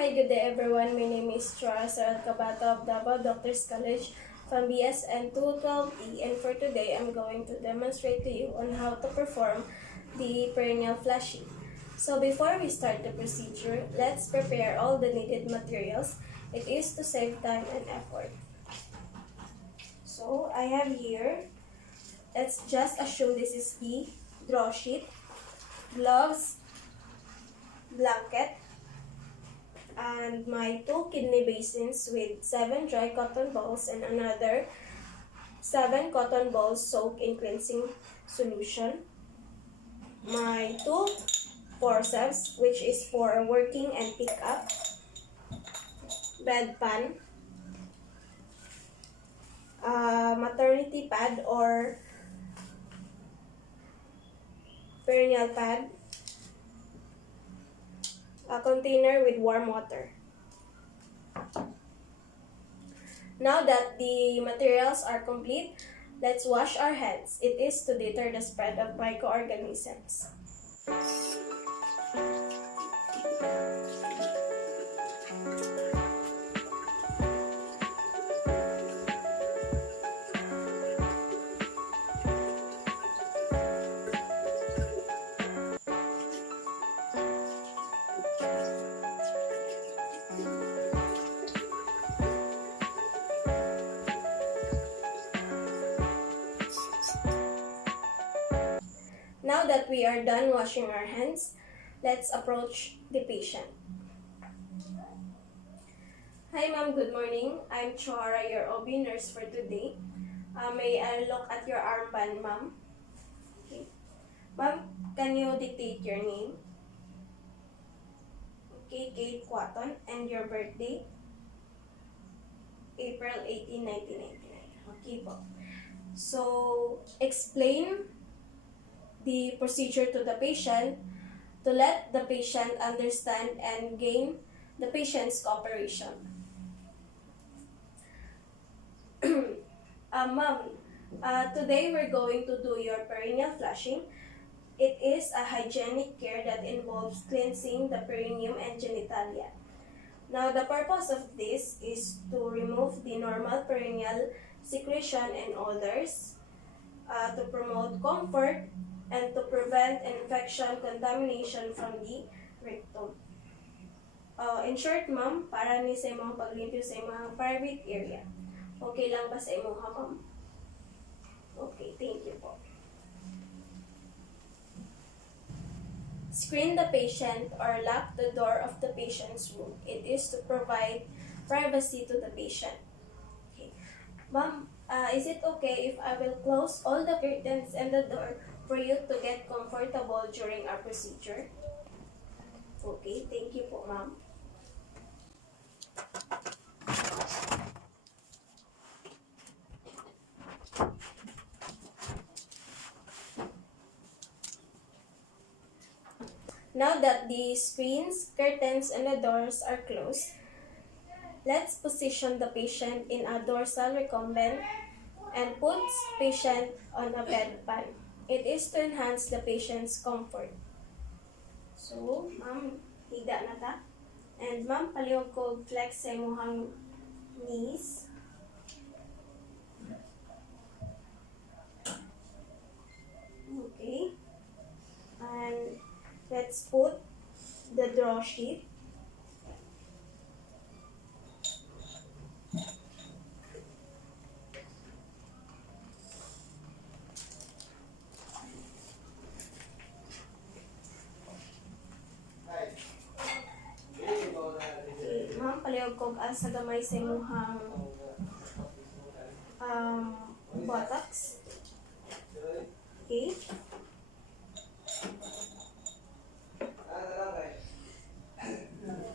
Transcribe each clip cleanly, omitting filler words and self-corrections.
Hi, good day everyone. My name is Ciryl Cabato of Davao Doctors College from BSN 212E, and for today I'm going to demonstrate to you on how to perform the perineal flushing. So before we start the procedure, let's prepare all the needed materials. It is to save time and effort. So I have here, let's just assume this is the draw sheet, gloves, blanket, and my 2 kidney basins with 7 dry cotton balls and another 7 cotton balls soaked in cleansing solution. My 2 forceps, which is for working and pick up. Bedpan. Maternity pad or perineal pad. A container with warm water. Now that the materials are complete, let's wash our hands. It is to deter the spread of microorganisms. Now that we are done washing our hands, let's approach the patient. Hi ma'am, good morning. I'm Chohara, your OB nurse for today. May I look at your armband, ma'am? Okay. Ma'am, can you dictate your name? Okay, Kate Quaton, and your birthday? April 18, 1999. Okay po. So, explain the procedure to the patient to let the patient understand and gain the patient's cooperation. Ma'am, today we're going to do your perineal flushing. It is a hygienic care that involves cleansing the perineum and genitalia. Now, the purpose of this is to remove the normal perineal secretion and odors, to promote comfort, and to prevent infection contamination from the rectum. In short, ma'am, para ni sa imong paglimpyo sa imong private area. Okay lang ba sa imong ma'am? Okay, thank you po. Screen the patient or lock the door of the patient's room. It is to provide privacy to the patient. Okay. Ma'am, is it okay if I will close all the curtains and the door for you to get comfortable during our procedure? Okay, thank you po, ma'am. Now that the screens, curtains, and the doors are closed, let's position the patient in a dorsal recumbent and put patient on a bedpan. It is to enhance the patient's comfort. So, ma'am, higa na ta. And ma'am, palihog ko flex sa imong knees. Okay. And let's put the draw sheet. Okay, ma'am, palihog ko sa gamay sa imong buttocks. Okay.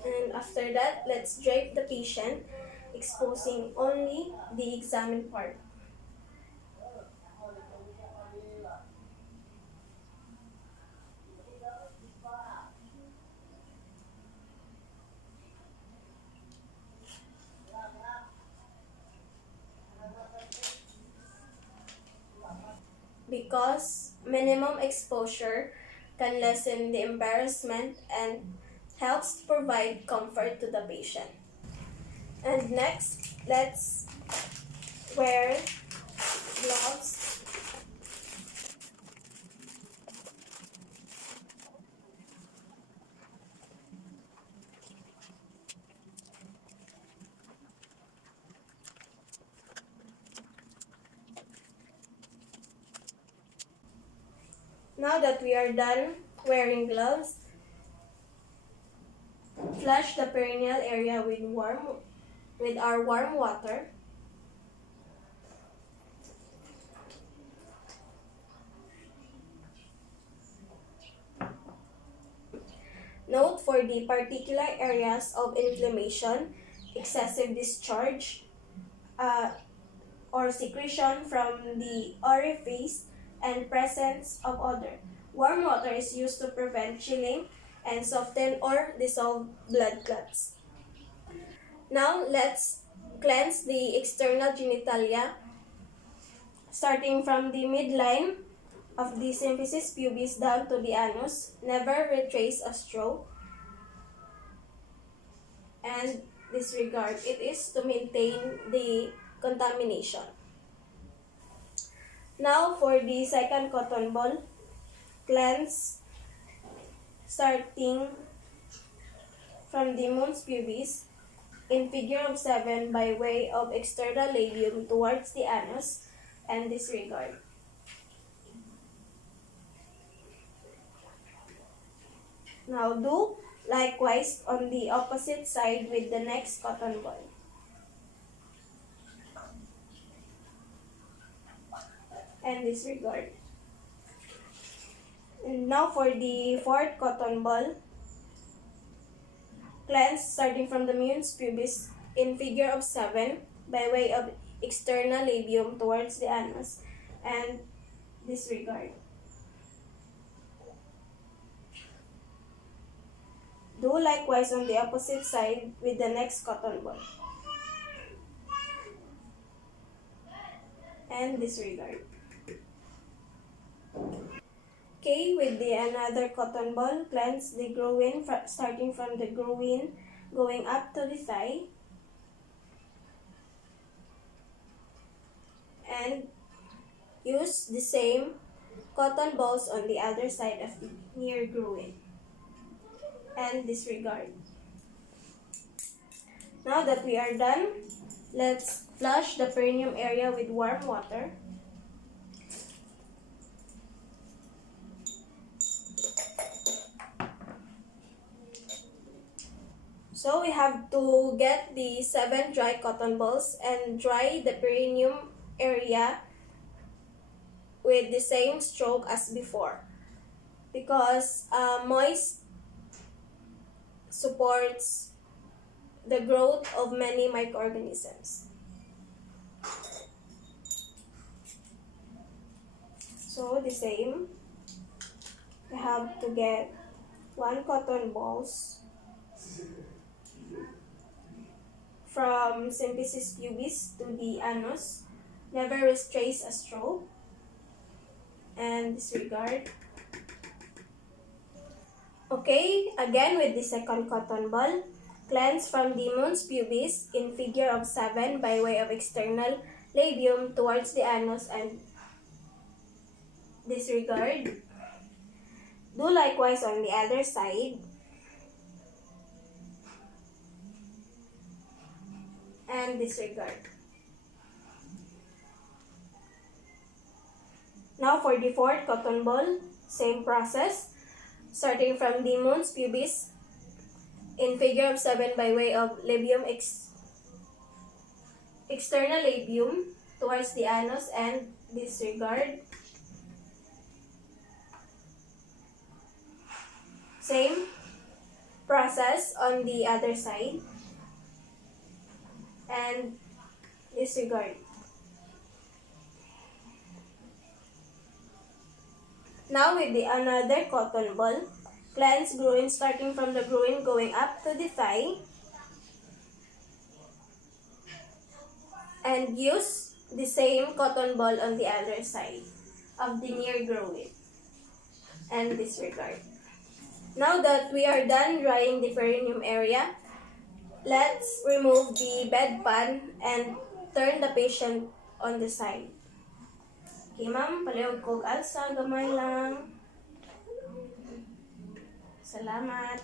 And after that, let's drape the patient, exposing only the examined part. Because minimum exposure can lessen the embarrassment and helps to provide comfort to the patient. And next, let's wear gloves. Now that we are done wearing gloves, flush the perineal area with our warm water. Note for the particular areas of inflammation, excessive discharge, or secretion from the orifice, and presence of odor. Warm water is used to prevent chilling and soften or dissolve blood clots. Now let's cleanse the external genitalia, starting from the midline of the symphysis pubis down to the anus. Never retrace a stroke and disregard. It is to maintain the contamination. Now for the second cotton ball, cleanse starting from the mons pubis in figure of 7 by way of external labium towards the anus and disregard. Now do likewise on the opposite side with the next cotton ball. And disregard. And now for the fourth cotton ball, cleanse starting from the mons pubis in figure of 7 by way of external labium towards the anus and disregard. Do likewise on the opposite side with the next cotton ball. And disregard. Okay, with the another cotton ball, cleanse the groin starting from the groin going up to the thigh. And use the same cotton balls on the other side of the near groin. And disregard. Now that we are done, let's flush the perineum area with warm water. So we have to get the 7 dry cotton balls and dry the perineum area with the same stroke as before, because moist supports the growth of many microorganisms. So the same, we have to get 1 cotton balls from symphysis pubis to the anus. Never retrace a stroke and disregard. Okay, again with the second cotton ball, cleanse from the mons pubis in figure of 7 by way of external labium towards the anus and disregard. Do likewise on the other side. And disregard. Now for the fourth cotton ball, same process. Starting from the mons pubis in figure of 7 by way of labium external labium towards the anus and disregard. Same process on the other side and disregard. Now with the another cotton ball, cleanse groin starting from the groin going up to the thigh and use the same cotton ball on the other side of the near groin and disregard. Now that we are done drying the perineum area, let's remove the bedpan and turn the patient on the side. Okay, ma'am, palihog kog alsa, gamay lang. Salamat.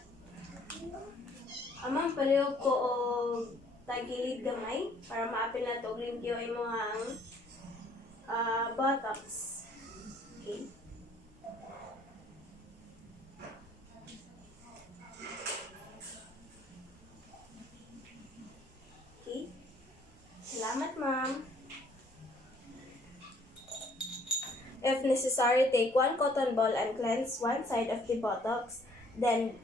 Ma'am, palihog ko og tagilid gamay para maapil na to limpyo imong buttocks. Okay. Okay. Salamat, ma'am. If necessary, take one cotton ball and cleanse one side of the buttocks. Then,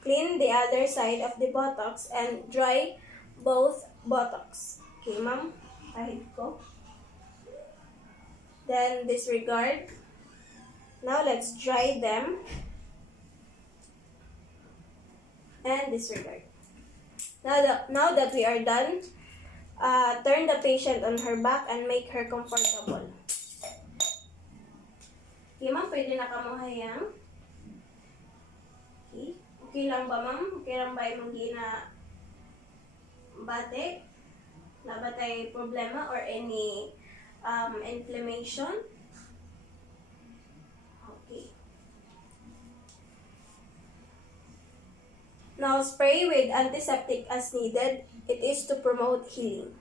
clean the other side of the buttocks and dry both buttocks. Okay, ma'am. Kahit ko. Then, disregard. Now, let's dry them. And disregard. Now that we are done, turn the patient on her back and make her comfortable. Okay, ma'am, pwede na ka mo hayang. Okay. Okay lang ba, ma'am? Okay lang ba yung na bate? Na ba tayo problema or any inflammation? Okay. Now, spray with antiseptic as needed. It is to promote healing.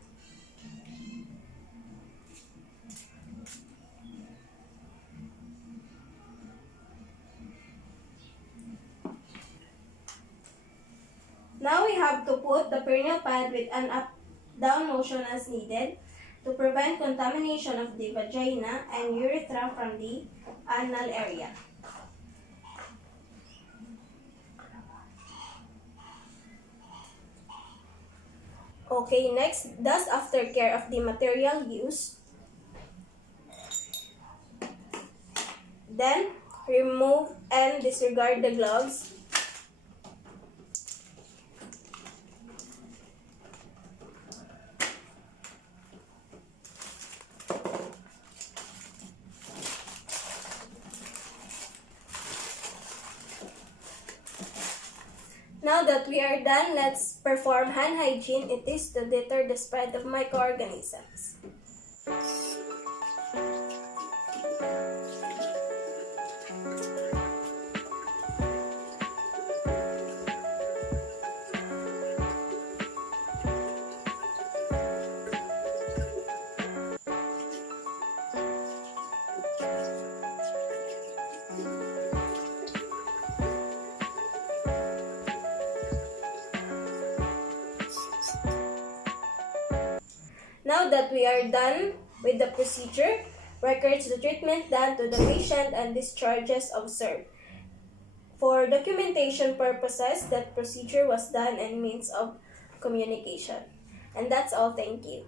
Now we have to put the perineal pad with an up-down motion as needed to prevent contamination of the vagina and urethra from the anal area. Okay, next, dust aftercare of the material used. Then, remove and disregard the gloves. Now that we are done, let's perform hand hygiene. It is to deter the spread of microorganisms. Now that we are done with the procedure, records the treatment done to the patient and discharges observed. For documentation purposes, that procedure was done and means of communication. And that's all. Thank you.